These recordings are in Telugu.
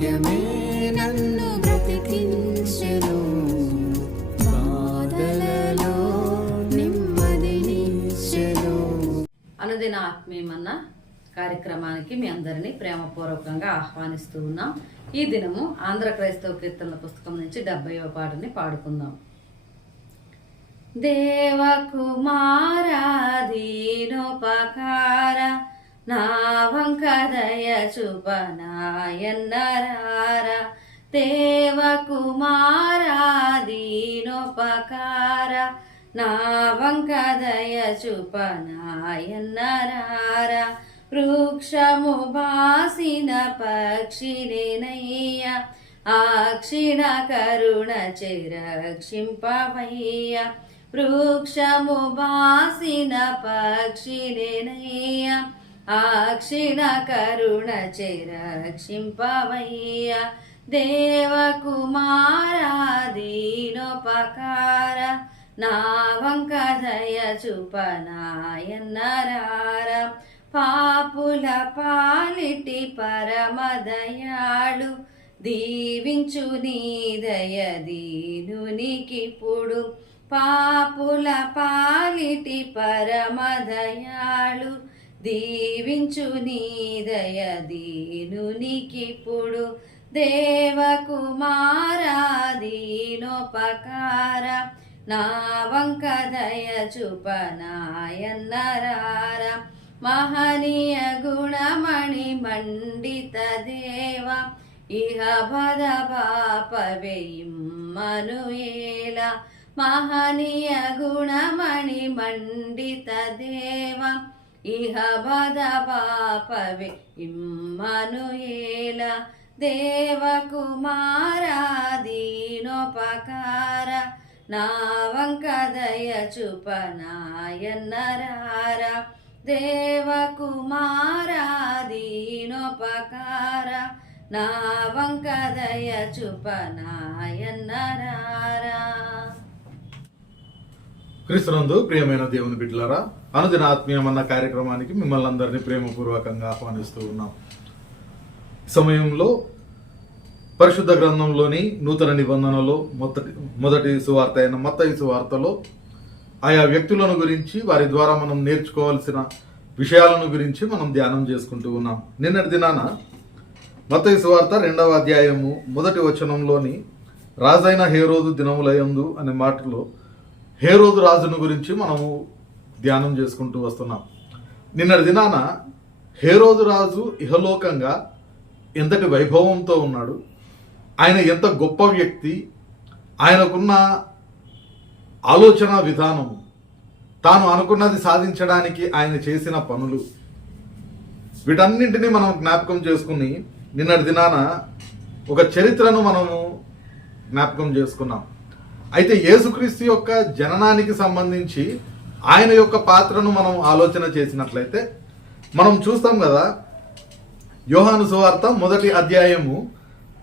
వాక్యమే నన్ను బ్రతికించెను. బాధలలో నెమ్మదినిచ్చెను అనుదిన ఆత్మీయమన్న కార్యక్రమానికి మీ అందరినీ ప్రేమపూర్వకంగా ఆహ్వానిస్తూ ఉన్నాం. ఈ దినము ఆంధ్ర క్రైస్తవ కీర్తనల పుస్తకం నుంచి డెబ్బైవ పాటని పాడుకుందాం. దేవకుమారాధీనోపకార నా వంకదయ చూపనాయన్నరార దీనోపకార నా వంకదయ చూపనాయన్నరార వృక్షము భాసిన పక్షినేనయ్య ఆ క్షీణ కరుణ చిరక్షింపవయ్య వృక్షము బాసిన పక్షినేనయ్య ఆ క్షీణ కరుణ చెరక్షింపవయ్య దేవకుమారాధీనోపకార నా వంకదయ చూపనాయన్నరార పాపుల పాలిటి పరమదయాళు దీవించు నీ దయ దీనునికిప్పుడు పాపుల పాలిటి పరమదయాళు దీవించు నీ దయ దీనునికిప్పుడు దేవకుమారాధీనోపకార నా వంకదయ చూపనాయన్నరార. మహనీయ గుణమణి మండిత దేవ ఇహ భద పాపవేయిమ్మనుయేల మహనీయ గుణమణి మండిత దేవ ఇహ భద పాపవే ఇమ్మనుయేల దేవకుమారాధీనోపకార నా వంకదయ చూపనాయన్నరార దేవకుమారాధీనోపకార నా వంకదయ చూపనాయన్నరారా క్రీస్తునందు ప్రియమైన దేవుని బిడ్డలారా అనుదిన ఆత్మీయమన్న కార్యక్రమానికి మిమ్మల్ని అందరినీ ప్రేమపూర్వకంగా ఆహ్వానిస్తూ ఉన్నాం. సమయంలో పరిశుద్ధ గ్రంథంలోని నూతన నిబంధనలో మొదటి మొదటి సువార్త అయిన మత్తయి సువార్తలో ఆయా వ్యక్తులను గురించి వారి ద్వారా మనం నేర్చుకోవాల్సిన విషయాలను గురించి మనం ధ్యానం చేసుకుంటూ ఉన్నాం. నిన్నటి దినాన మత సువార్త రెండవ అధ్యాయము మొదటి వచనంలోని రాజైన హేరోదు దినములయందు అనే మాటలో హేరోదు రాజును గురించి మనము ధ్యానం చేసుకుంటూ వస్తున్నాం. నిన్నటి దినాన హేరోదు రాజు ఇహలోకంగా ఎంతటి వైభవంతో ఉన్నాడు ఆయన ఎంత గొప్ప వ్యక్తి ఆయనకున్న ఆలోచన విధానం తాను అనుకున్నది సాధించడానికి ఆయన చేసిన పనులు వీటన్నింటినీ మనం జ్ఞాపకం చేసుకుని నిన్నటి దినాన ఒక చరిత్రను మనము జ్ఞాపకం చేసుకున్నాం. అయితే యేసుక్రీస్తు యొక్క జననానికి సంబంధించి ఆయన యొక్క పాత్రను మనం ఆలోచన చేసినట్లయితే మనం చూస్తాం కదా యోహాను సువార్త మొదటి అధ్యాయము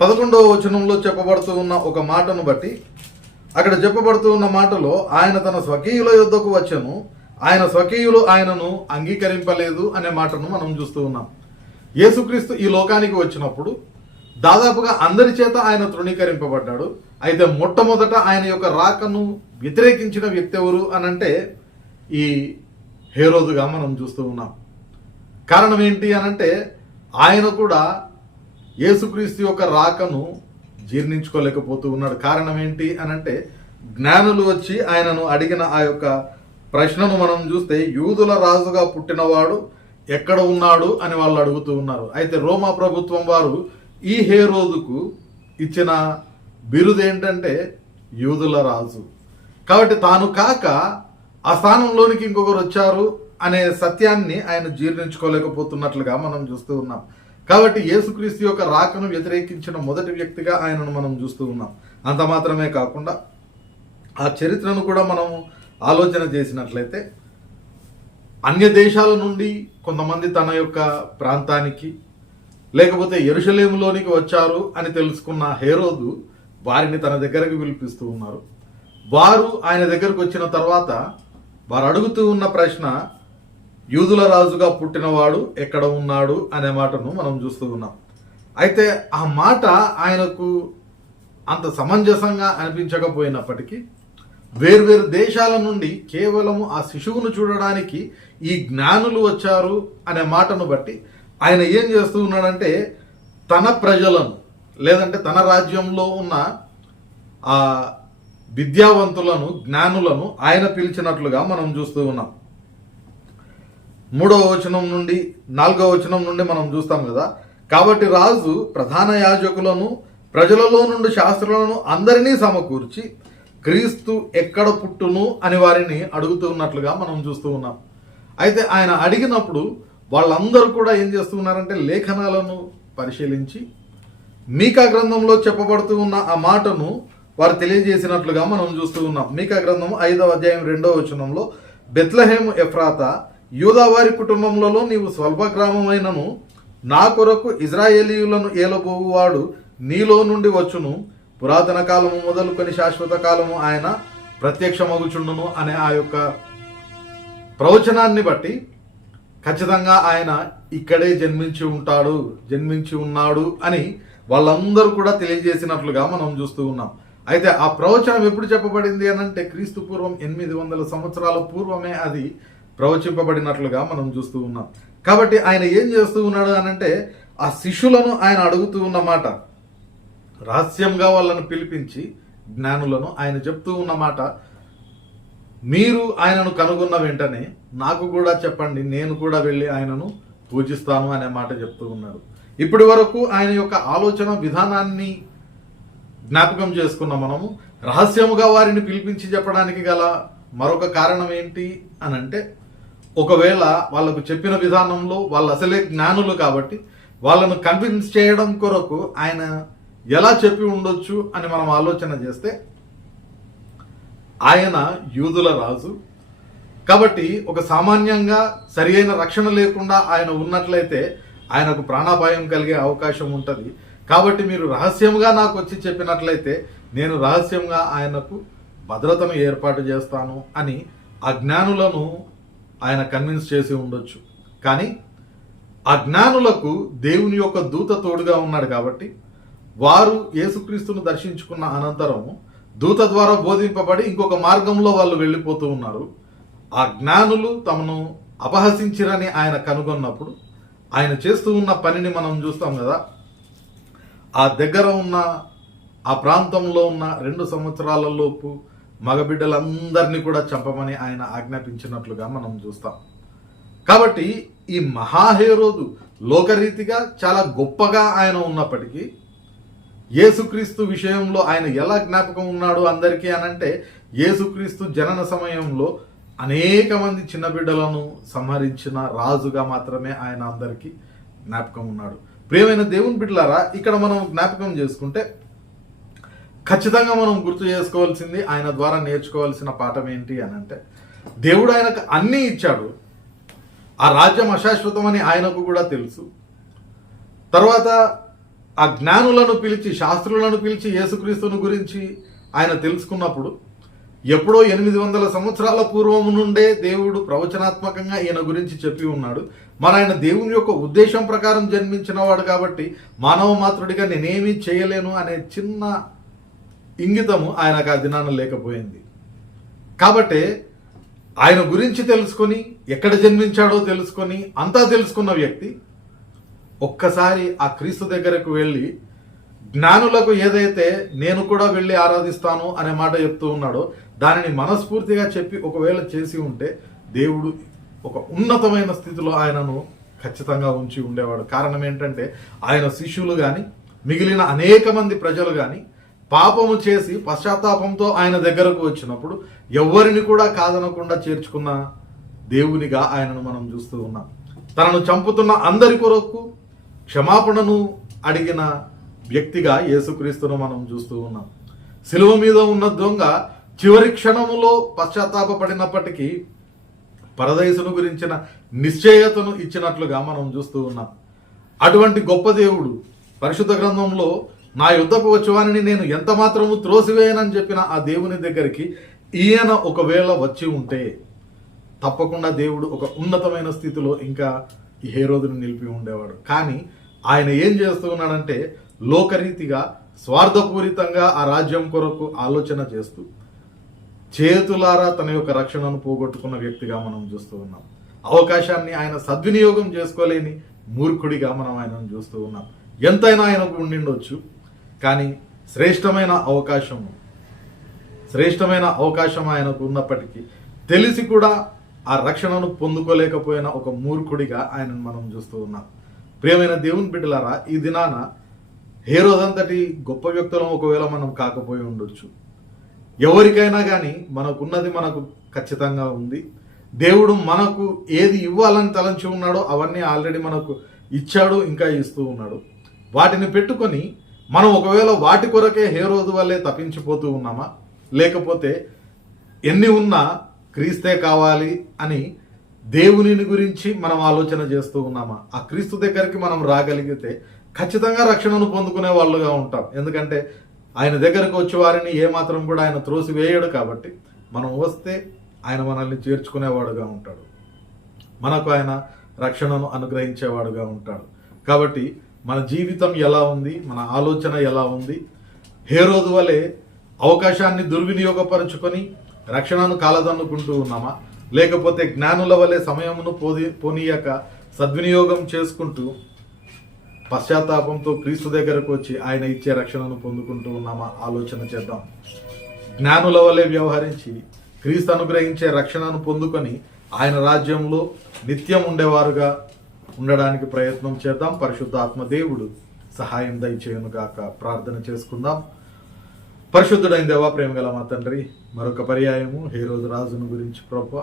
పదకొండవ వచనంలో చెప్పబడుతూ ఉన్న ఒక మాటను బట్టి అక్కడ చెప్పబడుతూ ఉన్న మాటలో ఆయన తన స్వకీయుల యుద్ధకు వచ్చను ఆయన స్వకీయులు ఆయనను అంగీకరింపలేదు అనే మాటను మనం చూస్తూ ఉన్నాం. యేసుక్రీస్తు ఈ లోకానికి వచ్చినప్పుడు దాదాపుగా అందరి చేత ఆయన తృణీకరింపబడ్డాడు. అయితే మొట్టమొదట ఆయన యొక్క రాకను వ్యతిరేకించిన వ్యక్తి ఎవరు అనంటే ఈ హేరోదుగా మనం చూస్తూ ఉన్నాం. కారణం ఏంటి అనంటే ఆయన కూడా యేసుక్రీస్తు యొక్క రాకను జీర్ణించుకోలేకపోతూ ఉన్నాడు. కారణం ఏంటి అనంటే జ్ఞానులు వచ్చి ఆయనను అడిగిన ఆ యొక్క ప్రశ్నను మనం చూస్తే యూదుల రాజుగా పుట్టినవాడు ఎక్కడ ఉన్నాడు అని వాళ్ళు అడుగుతూ ఉన్నారు. అయితే రోమా ప్రభుత్వం వారు ఈ హేరోదుకు ఇచ్చిన బిరుదు ఏంటంటే యూదుల రాజు. కాబట్టి తాను కాక ఆ స్థానంలోనికి ఇంకొకరు వచ్చారు అనే సత్యాన్ని ఆయన జీర్ణించుకోలేకపోతున్నట్లుగా మనం చూస్తూ ఉన్నాం. కాబట్టి యేసుక్రీస్తు యొక్క రాకను వ్యతిరేకించిన మొదటి వ్యక్తిగా ఆయనను మనం చూస్తూ ఉన్నాం. అంత మాత్రమే కాకుండా ఆ చరిత్రను కూడా మనం ఆలోచన చేసినట్లయితే అన్య దేశాల నుండి కొంతమంది తన యొక్క ప్రాంతానికి లేకపోతే ఎరుషలేములోనికి వచ్చారు అని తెలుసుకున్న హేరోదు వారిని తన దగ్గరకు పిలిపిస్తూ ఉన్నారు. వారు ఆయన దగ్గరకు వచ్చిన తర్వాత వారు అడుగుతూ ఉన్న ప్రశ్న యూదుల రాజుగా పుట్టినవాడు ఎక్కడ ఉన్నాడు అనే మాటను మనం చూస్తూ ఉన్నాం. అయితే ఆ మాట ఆయనకు అంత సమంజసంగా అనిపించకపోయినప్పటికీ వేర్వేరు దేశాల నుండి కేవలము ఆ శిశువును చూడడానికి ఈ జ్ఞానులు వచ్చారు అనే మాటను బట్టి ఆయన ఏం చేస్తూ ఉన్నాడంటే తన ప్రజలను లేదంటే తన రాజ్యంలో ఉన్న ఆ విద్యావంతులను జ్ఞానులను ఆయన పిలిచినట్లుగా మనం చూస్తూ ఉన్నాం. మూడవ వచనం నుండి నాలుగవ వచనం నుండి మనం చూస్తాం కదా. కాబట్టి రాజు ప్రధాన యాజకులను ప్రజలలో నుండి శాస్త్రులను అందరినీ సమకూర్చి క్రీస్తు ఎక్కడ పుట్టును అని వారిని అడుగుతూ ఉన్నట్లుగా మనం చూస్తూ ఉన్నాం. అయితే ఆయన అడిగినప్పుడు వాళ్ళందరూ కూడా ఏం చేస్తున్నారంటే లేఖనాలను పరిశీలించి మీకా గ్రంథంలో చెప్పబడుతూ ఉన్న ఆ మాటను వారు తెలియజేసినట్లుగా మనం చూస్తూ ఉన్నాం. మీకా గ్రంథం ఐదవ అధ్యాయం రెండవ వచనంలో బెత్లహేమ్ ఎఫ్రాత యూదావారి కుటుంబంలో నీవు స్వల్ప గ్రామమైనను నా కొరకు ఇజ్రాయేలీయులను ఏలబోవువాడు నీలో నుండి వచ్చును. పురాతన కాలము మొదలుకొని శాశ్వత కాలము ఆయన ప్రత్యక్షమగుచుండును అనే ఆ యొక్క ప్రవచనాన్ని బట్టి ఖచ్చితంగా ఆయన ఇక్కడే జన్మించి ఉంటాడు జన్మించి ఉన్నాడు అని వాళ్ళందరూ కూడా తెలియజేసినట్లుగా మనం చూస్తూ ఉన్నాం. అయితే ఆ ప్రవచనం ఎప్పుడు చెప్పబడింది అనంటే క్రీస్తు పూర్వం ఎనిమిది వందల సంవత్సరాల పూర్వమే అది ప్రవచింపబడినట్లుగా మనం చూస్తూ ఉన్నాం. కాబట్టి ఆయన ఏం చేస్తూ ఉన్నాడు అనంటే ఆ శిష్యులను ఆయన అడుగుతూ ఉన్నమాట రహస్యంగా వాళ్ళను పిలిపించి జ్ఞానులను ఆయన చెప్తూ ఉన్నమాట మీరు ఆయనను కనుగొన్న వెంటనే నాకు కూడా చెప్పండి నేను కూడా వెళ్ళి ఆయనను పూజిస్తాను అనే మాట చెప్తూ ఉన్నాడు. ఇప్పటి వరకు ఆయన యొక్క ఆలోచన విధానాన్ని జ్ఞాపకం చేసుకున్న మనము. రహస్యముగా వారిని పిలిపించి చెప్పడానికి గల మరొక కారణం ఏంటి అని అంటే ఒకవేళ వాళ్ళకు చెప్పిన విధానంలో వాళ్ళు అసలే జ్ఞానులు కాబట్టి వాళ్ళను కన్విన్స్ చేయడం కొరకు ఆయన ఎలా చెప్పి ఉండొచ్చు అని మనం ఆలోచన చేస్తే ఆయన యూదుల రాజు. కాబట్టి ఒక సామాన్యంగా సరి రక్షణ లేకుండా ఆయన ఉన్నట్లయితే ఆయనకు ప్రాణాపాయం కలిగే అవకాశం ఉంటుంది. కాబట్టి మీరు రహస్యంగా నాకు వచ్చి చెప్పినట్లయితే నేను రహస్యంగా ఆయనకు భద్రతను ఏర్పాటు చేస్తాను అని అజ్ఞానులను ఆయన కన్విన్స్ చేసి ఉండొచ్చు. కానీ అజ్ఞానులకు దేవుని యొక్క దూత తోడుగా ఉన్నాడు కాబట్టి వారు యేసుక్రీస్తును దర్శించుకున్న అనంతరం దూత ద్వారా బోధింపబడి ఇంకొక మార్గంలో వాళ్ళు వెళ్ళిపోతూ ఉన్నారు. ఆ జ్ఞానులు తమను అపహసించిరని ఆయన కనుగొన్నప్పుడు ఆయన చేస్తూ ఉన్న పనిని మనం చూస్తాం కదా ఆ దగ్గర ఉన్న ఆ ప్రాంతంలో ఉన్న రెండు సంవత్సరాలలోపు మగబిడ్డలందరినీ కూడా చంపమని ఆయన ఆజ్ఞాపించినట్లుగా మనం చూస్తాం. కాబట్టి ఈ మహాహేరోదు లోకరీతిగా చాలా గొప్పగా ఆయన ఉన్నప్పటికీ యేసుక్రీస్తు విషయంలో ఆయన ఎలా జ్ఞాపకం ఉన్నాడు అందరికీ అనంటే యేసుక్రీస్తు జనన సమయంలో అనేక మంది చిన్న బిడ్డలను సంహరించిన రాజుగా మాత్రమే ఆయన అందరికీ జ్ఞాపకం ఉన్నాడు. ప్రియమైన దేవుని బిడ్డలారా ఇక్కడ మనం జ్ఞాపకం చేసుకుంటే ఖచ్చితంగా మనం గుర్తు చేసుకోవాల్సింది ఆయన ద్వారా నేర్చుకోవాల్సిన పాఠం ఏంటి అని అంటే దేవుడు ఆయనకు అన్నీ ఇచ్చాడు. ఆ రాజ్యం అశాశ్వతమని ఆయనకు కూడా తెలుసు. తర్వాత ఆ జ్ఞానులను పిలిచి శాస్త్రులను పిలిచి యేసుక్రీస్తుని గురించి ఆయన తెలుసుకున్నప్పుడు ఎప్పుడో ఎనిమిది వందల సంవత్సరాల పూర్వం నుండే దేవుడు ప్రవచనాత్మకంగా ఈయన గురించి చెప్పి ఉన్నాడు. మరి ఆయన దేవుని యొక్క ఉద్దేశం ప్రకారం జన్మించిన వాడు కాబట్టి మానవ మాతృడిగా నేనేమీ చేయలేను అనే చిన్న ఇంగితము ఆయనకు ఆ దినాన లేకపోయింది. కాబట్టి ఆయన గురించి తెలుసుకొని ఎక్కడ జన్మించాడో తెలుసుకొని అంతా తెలుసుకున్న వ్యక్తి ఒక్కసారి ఆ క్రీస్తు దగ్గరకు వెళ్ళి జ్ఞానులకు ఏదైతే నేను కూడా వెళ్ళి ఆరాధిస్తాను అనే మాట చెప్తూ ఉన్నాడో దానిని మనస్ఫూర్తిగా చెప్పి ఒకవేళ చేసి ఉంటే దేవుడు ఒక ఉన్నతమైన స్థితిలో ఆయనను ఖచ్చితంగా ఉంచి ఉండేవాడు. కారణం ఏంటంటే ఆయన శిష్యులు కానీ మిగిలిన అనేక మంది ప్రజలు కానీ పాపము చేసి పశ్చాత్తాపంతో ఆయన దగ్గరకు వచ్చినప్పుడు ఎవరిని కూడా కాదనకుండా చేర్చుకున్న దేవునిగా ఆయనను మనం చూస్తూ ఉన్నాం. తనను చంపుతున్న అందరి కొరకు క్షమాపణను అడిగిన వ్యక్తిగా యేసుక్రీస్తును మనం చూస్తూ ఉన్నాం. శిలువ మీద ఉన్న దొంగ చివరి క్షణములో పశ్చాత్తాపడినప్పటికీ పరదయసును గురించిన నిశ్చయతను ఇచ్చినట్లుగా మనం చూస్తూ ఉన్నాం. అటువంటి గొప్ప దేవుడు పరిశుద్ధ గ్రంథంలో నా యుద్ధకు వచ్చేవానిని నేను ఎంత మాత్రము త్రోసివేయనని చెప్పిన ఆ దేవుని దగ్గరికి ఈయన ఒకవేళ వచ్చి ఉంటే తప్పకుండా దేవుడు ఒక ఉన్నతమైన స్థితిలో ఇంకా ఈ హేరోదుని నిలిపి ఉండేవాడు. కానీ ఆయన ఏం చేస్తూ ఉన్నాడంటే లోకరీతిగా స్వార్థపూరితంగా ఆ రాజ్యం కొరకు ఆలోచన చేస్తూ చేతులారా తన యొక్క రక్షణను పోగొట్టుకున్న వ్యక్తిగా మనం చూస్తూ ఉన్నాం. అవకాశాన్ని ఆయన సద్వినియోగం చేసుకోలేని మూర్ఖుడిగా మనం ఆయనను చూస్తూ ఉన్నాం. ఎంతైనా ఆయనకు ఉండిండొచ్చు కానీ శ్రేష్టమైన అవకాశము శ్రేష్టమైన అవకాశం ఆయనకు ఉన్నప్పటికీ తెలిసి కూడా ఆ రక్షణను పొందుకోలేకపోయిన ఒక మూర్ఖుడిగా ఆయనను మనం చూస్తూ ఉన్నాం. ప్రియమైన దేవుని బిడ్డలారా ఈ దినాన హేరోదంతటి గొప్ప వ్యక్తులం ఒకవేళ మనం కాకపోయి ఉండొచ్చు. ఎవరికైనా కానీ మనకున్నది మనకు ఖచ్చితంగా ఉంది. దేవుడు మనకు ఏది ఇవ్వాలని తలంచి ఉన్నాడో అవన్నీ ఆల్రెడీ మనకు ఇచ్చాడు ఇంకా ఇస్తూ ఉన్నాడు. వాటిని పెట్టుకొని మనం ఒకవేళ వాటి కొరకే హేరోదు వల్లే తప్పించిపోతూ ఉన్నామా? లేకపోతే ఎన్ని ఉన్నా క్రీస్తే కావాలి అని దేవునిని గురించి మనం ఆలోచన చేస్తూ ఉన్నామా? ఆ క్రీస్తు దగ్గరికి మనం రాగలిగితే ఖచ్చితంగా రక్షణను పొందుకునే వాళ్ళుగా ఉంటాం. ఎందుకంటే ఆయన దగ్గరకు వచ్చే వారిని ఏమాత్రం కూడా ఆయన త్రోసి వేయడు కాబట్టి మనం వస్తే ఆయన మనల్ని చేర్చుకునేవాడుగా ఉంటాడు. మనకు ఆయన రక్షణను అనుగ్రహించేవాడుగా ఉంటాడు. కాబట్టి మన జీవితం ఎలా ఉంది మన ఆలోచన ఎలా ఉంది హేరోదు వలె అవకాశాన్ని దుర్వినియోగపరుచుకొని రక్షణను కాలదన్నుకుంటూ ఉన్నామా? లేకపోతే జ్ఞానుల వలె సమయమును పోది పోనీయక సద్వినియోగం చేసుకుంటూ పశ్చాత్తాపంతో క్రీస్తు దగ్గరకు వచ్చి ఆయన ఇచ్చే రక్షణను పొందుకుంటూ ఉన్నామా? ఆలోచన చేద్దాం. జ్ఞానుల వలె వ్యవహరించి క్రీస్తు అనుగ్రహించే రక్షణను పొందుకొని ఆయన రాజ్యంలో నిత్యం ఉండేవారుగా ఉండడానికి ప్రయత్నం చేద్దాం. పరిశుద్ధ ఆత్మదేవుడు సహాయం దయచేయనుగాక ప్రార్థన చేసుకుందాం. పరిశుద్ధుడైన దేవా ప్రేమ గల మా తండ్రి మరొక పర్యాయము హే రోజు రాజును గురించి ప్రభు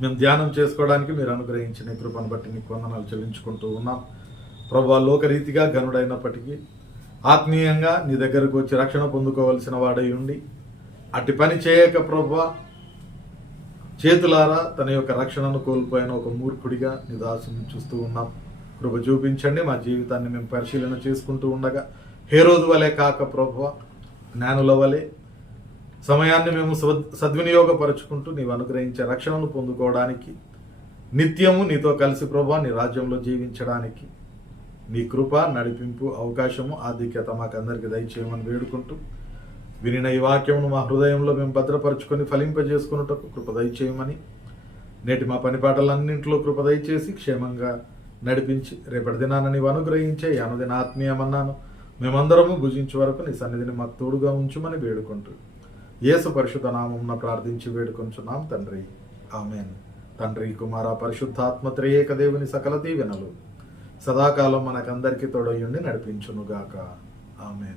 మేము ధ్యానం చేసుకోవడానికి మీరు అనుగ్రహించిన కృపను బట్టి నీకు వందనాలు చెల్లించుకుంటూ ఉన్నాం. ప్రభా లోకరీతిగా గనుడైనప్పటికీ ఆత్మీయంగా నీ దగ్గరకు వచ్చి రక్షణ పొందుకోవలసిన వాడై ఉండి అట్టి పని చేయక ప్రభా చేతులారా తన యొక్క రక్షణను కోల్పోయిన ఒక మూర్ఖుడిగా నీ దాసుని చూస్తూ ఉన్నాం. కృప చూపించండి మా జీవితాన్ని మేము పరిశీలన చేసుకుంటూ ఉండగా హే రోజు వలె కాక ప్రభు జ్ఞానుల వలె సమయాన్ని మేము సద్- సద్వినియోగపరుచుకుంటూ నీవు అనుగ్రహించే రక్షణను పొందుకోవడానికి నిత్యము నీతో కలిసి ప్రభా నీ రాజ్యంలో జీవించడానికి నీ కృప నడిపింపు అవకాశము ఆధిక్యత మాకందరికి దయచేయమని వేడుకుంటూ వినిన ఈ వాక్యమును మా హృదయంలో మేము భద్రపరుచుకొని ఫలింపజేసుకున్నటకు కృప దయచేయమని నేటి మా పనిపాటలన్నింటిలో కృప దయచేసి క్షేమంగా నడిపించి రేపటి దినాన నీవు అనుగ్రహించే ఈ ఆత్మీయమన్నాను. మేమందరము భుజించే వరకు నీ సన్నిధిని మాకు తోడుగా ఉంచుమని వేడుకుంటూ యేసు పరిశుద్ధ నామమున ప్రార్థించి వేడుకొంచున్నాం తండ్రి. ఆమెన్. తండ్రి కుమార పరిశుద్ధాత్మ త్రియేక దేవుని సకల దీవెనలు. సదాకాలం మనకందరికీ తొడయుండి నడిపించునుగాక. ఆమె